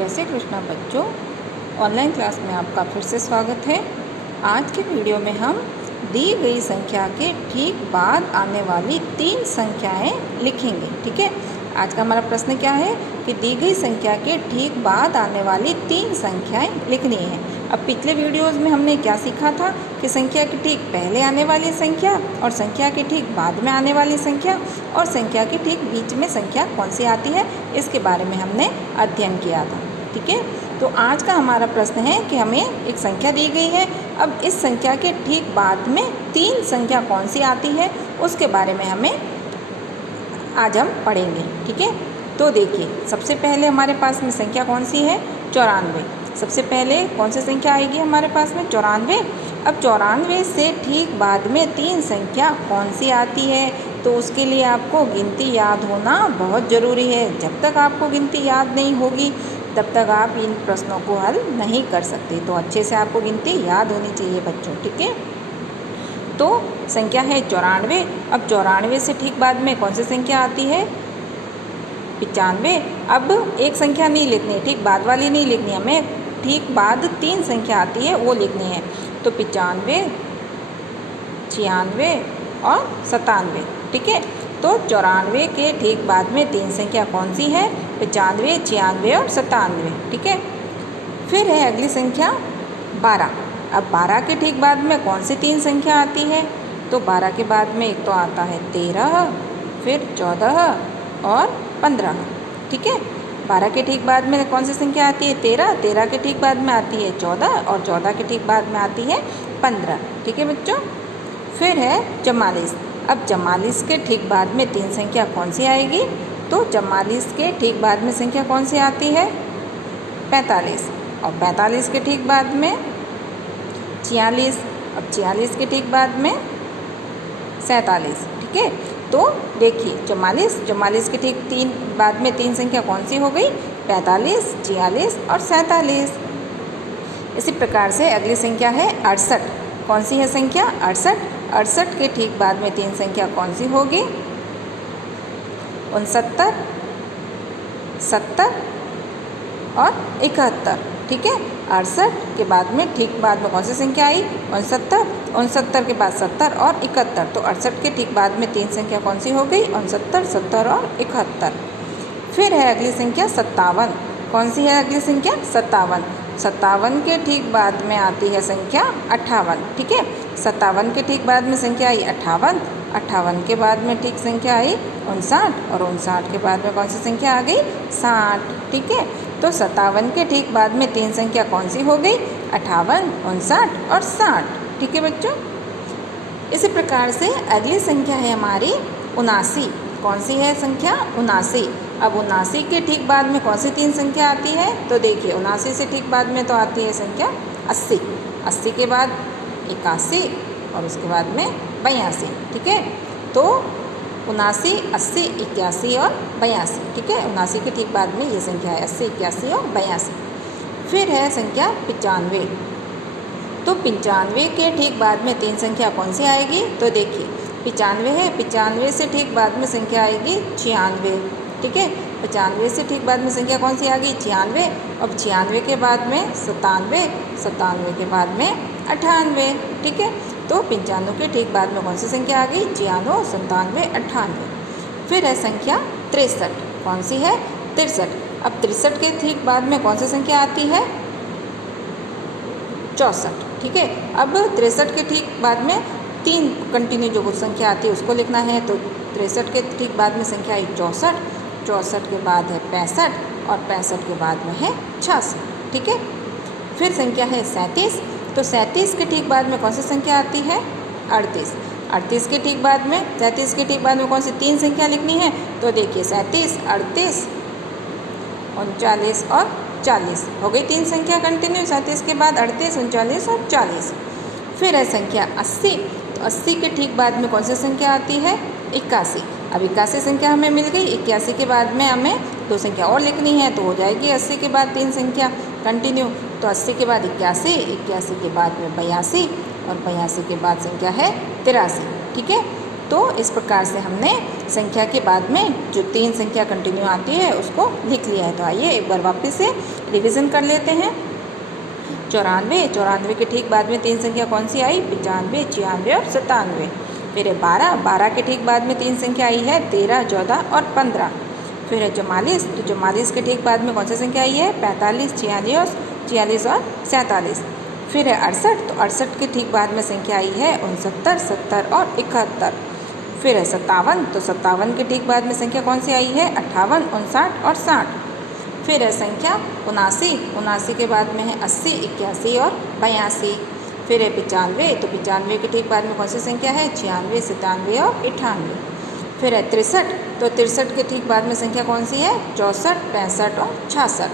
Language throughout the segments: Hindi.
जय श्री कृष्णा बच्चों, ऑनलाइन क्लास में आपका फिर से स्वागत है। आज की वीडियो में हम दी गई संख्या के ठीक बाद आने वाली 3 संख्याएं लिखेंगे। ठीक है, आज का हमारा प्रश्न क्या है कि दी गई संख्या के ठीक बाद आने वाली 3 संख्याएं लिखनी है। अब पिछले वीडियोस में हमने क्या सीखा था कि संख्या के ठीक पहले आने वाली संख्या और संख्या के ठीक बाद में आने वाली संख्या और संख्या के ठीक बीच में संख्या कौन सी आती है, इसके बारे में हमने अध्ययन किया था। ठीक है, तो आज का हमारा प्रश्न है कि हमें एक संख्या दी गई है। अब इस संख्या के ठीक बाद में 3 संख्या कौन सी आती है, उसके बारे में हमें आज हम पढ़ेंगे। ठीक है, तो देखिए, सबसे पहले हमारे पास में संख्या कौन सी है? 94। सबसे पहले कौन सी संख्या आएगी हमारे पास में? 94। अब 94 से ठीक बाद में 3 संख्या कौन सी आती है, तो उसके लिए आपको गिनती याद होना बहुत ज़रूरी है। जब तक आपको गिनती याद नहीं होगी तब तक आप इन प्रश्नों को हल नहीं कर सकते। तो अच्छे से आपको गिनती याद होनी चाहिए बच्चों। ठीक है, तो संख्या है 94। अब 94 से ठीक बाद में कौन सी संख्या आती है? 95। अब एक संख्या नहीं लिखनी है, ठीक बाद वाली नहीं लिखनी है, हमें ठीक बाद 3 संख्या आती है वो लिखनी है। तो 95, 96 और 97। ठीक है, तो 94 के ठीक बाद में 3 संख्या कौन सी है? 95, 96 और 97। ठीक है, फिर है अगली संख्या 12। अब 12 के ठीक बाद में कौन सी 3 संख्या आती है? तो 12 के बाद में एक तो आता है 13, फिर 14 और 15। ठीक है, 12 के ठीक बाद में कौन सी संख्या आती है? 13। 13 के ठीक बाद में आती है 14 और 14 के ठीक बाद में आती है 15। ठीक है बच्चों, फिर है 44। अब 44 के ठीक बाद में 3 संख्या कौन सी आएगी? तो 44 के ठीक बाद में संख्या कौन सी आती है? 45। और 45 के ठीक बाद में 46। अब 46 के ठीक बाद में 47। ठीक है, तो देखिए 44 के ठीक बाद में 3 संख्या कौन सी हो गई? 45, 46 और 47। इसी प्रकार से अगली संख्या है 68। कौन सी है संख्या? 68। 68 के ठीक बाद में 3 संख्या कौन सी होगी? 69, 70 और 71। ठीक है, 68 के बाद में ठीक बाद में कौन सी संख्या आई? 69। 69 के बाद 70 और 71। तो 68 के ठीक बाद में 3 संख्या कौन सी हो गई? 69, 70 और 71। फिर है अगली संख्या 57। कौन सी है अगली संख्या? 57। 57 के ठीक बाद में आती है संख्या 58। ठीक है, 57 के ठीक बाद में संख्या आई 58। 58 के बाद में ठीक संख्या आई 59 और 59 के बाद में कौन सी संख्या आ गई? 60। ठीक है, तो 57 के ठीक बाद में 3 संख्या कौन सी हो गई? 58, 59 और 60। ठीक है बच्चों, इसी प्रकार से अगली संख्या है हमारी 79। कौन सी है संख्या? 79। अब 79 के ठीक बाद में कौन सी 3 संख्या आती है? तो देखिए 79 से ठीक बाद में तो आती है संख्या 80। 80 के बाद 81 और उसके बाद में 82। ठीक है, तो 79, 80, 81 और 82। ठीक है, 79 के ठीक बाद में ये संख्या है 80, 81 और 82। फिर है संख्या 95। तो 95 के ठीक बाद में 3 संख्या कौन सी आएगी? तो देखिए 95 है, 95 से ठीक बाद में संख्या आएगी 96। ठीक है, 95 से ठीक बाद में संख्या कौन सी आ गई? 96। अब 96 के बाद में 97, 97 के बाद में 98। ठीक है, तो 95 के ठीक बाद में कौन सी संख्या आ गई? 96, 97, 98। फिर है संख्या 63। कौन सी है? 63। अब 63 के ठीक बाद में कौन सी संख्या आती है? 64। ठीक है, अब 63 के ठीक बाद में 3 कंटिन्यू जो संख्या आती है उसको लिखना है। तो 63 के ठीक बाद में संख्या आई 64। 64 के बाद है 65 और 65 के बाद में है 66। ठीक है, फिर संख्या है 37। तो 37 के ठीक बाद में कौन सी संख्या आती है? 38। 38 के ठीक बाद में 37 के ठीक बाद में कौन सी 3 संख्या लिखनी है? तो देखिए 37, 38, 39 और 40 हो गई 3 संख्या कंटिन्यू। 37 के बाद 38, 39 और 40। फिर है संख्या 80। तो 80 के ठीक बाद में कौन सी संख्या आती है? 81। अब 81 संख्या हमें मिल गई। 81 के बाद में हमें 2 संख्या और लिखनी है, तो हो जाएगी 80 के बाद 3 संख्या कंटिन्यू। तो 80 के बाद 81, 81 के बाद में 82 और 82 के बाद संख्या है 83। ठीक है, तो इस प्रकार से हमने संख्या के बाद में जो 3 संख्या कंटिन्यू आती है उसको लिख लिया है। तो आइए एक बार वापस से रिवीजन कर लेते हैं। 94, 94 के ठीक बाद में 3 संख्या कौन सी आई? 95, 96 और 97। फिर है 12, 12 के ठीक बाद में 3 संख्या आई है 13, 14 और 15। फिर है 44, तो 44 के ठीक बाद में कौन सी संख्या आई है? 45, 46 और 47। फिर है 68, तो 68 के ठीक बाद में संख्या आई है 69, 70 और 71। फिर है 57, तो 57 के ठीक बाद में संख्या कौन सी आई है? 58, 59 और 60। फिर है संख्या 79, 79 के बाद में है 80, 81 और 82। फिर है 95, तो 95 के ठीक बाद में कौन सी संख्या है? 96, 97 और 98। फिर है 63, तो 63 के ठीक बाद में संख्या कौन सी है? 64, 65 और 66।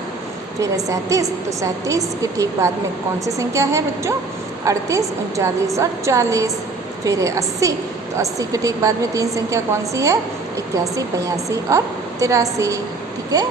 फिर है 37, तो 37 के ठीक बाद में कौन सी संख्या है बच्चों? 38, 39 और 40। फिर है 80, तो 80 के ठीक बाद में 3 संख्या कौन सी है? 81, 82 और 83। ठीक है।